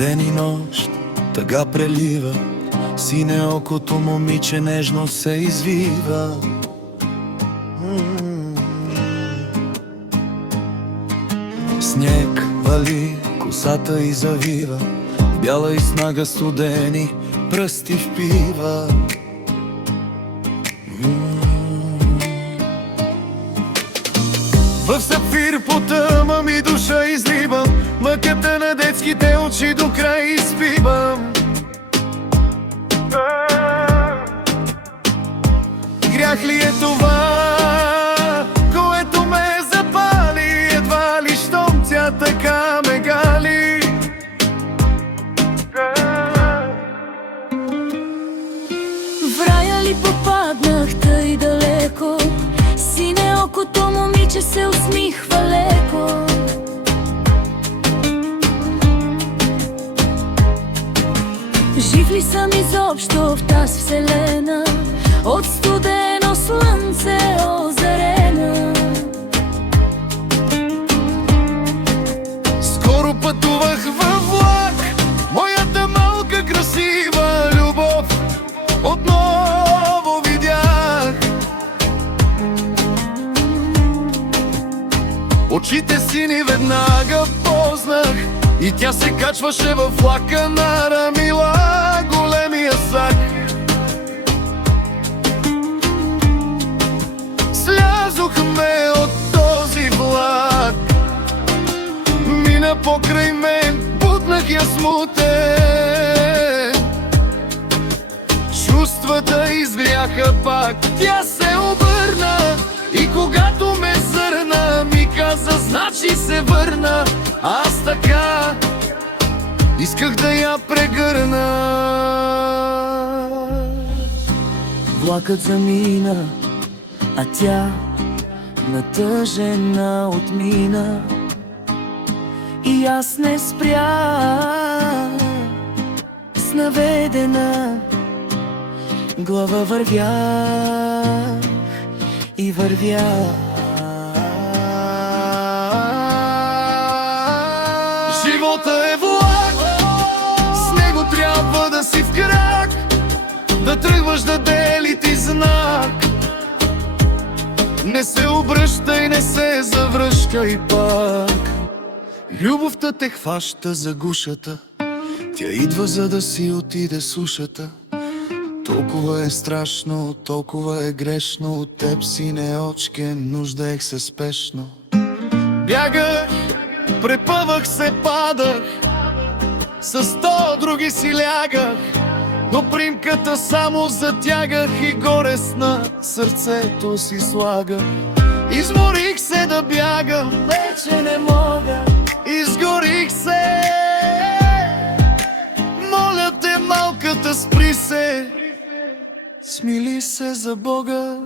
Ден и нощ тъга прелива, сине окото момиче нежно се извива. Снег вали, косата й завива, бяла и снага студени пръсти впива. В сапфир по тъма ми душа изливам, мъката на детските очи до край изпивам. Грях ли е това, което ме запали? Едва ли щом тя така ме гали. В рая ли попаднах тъй далеко? Сине окото момиче се усмихва леко. Жив ли съм изобщо в тази вселена, от студено слънце озарена? Скоро пътувах във влак, моята малка красива любов отново видях. Очите сини веднага познах и тя се качваше във влака на Рамила големия сак. Слязохме от този влак, мина покрай мен, бутнах я смутен. Чувствата изгряха пак, тя се обърна и когато ме зърна ми каза: значи се върна. Аз така исках да я прегърна. Влакът замина, а тя натъжена отмина. И аз не спрях, с наведена глава вървях и вървях. Живота е влак, с него трябва да си в крак, да тръгваш да дели ти знак. Не се обръщай, не се завръщай пак. Любовта те хваща за гушата, тя идва за да си отиде сушата. Толкова е страшно, толкова е грешно, от теб сине очке нуждаех се спешно. Бягах, препъвах се, падах, с 100 други си лягах, но примката само затягах и горест на сърцето си слагах. Изморих се да бягам, вече не мога, изгорих се. Моля те, малката, спри се, смили се за Бога.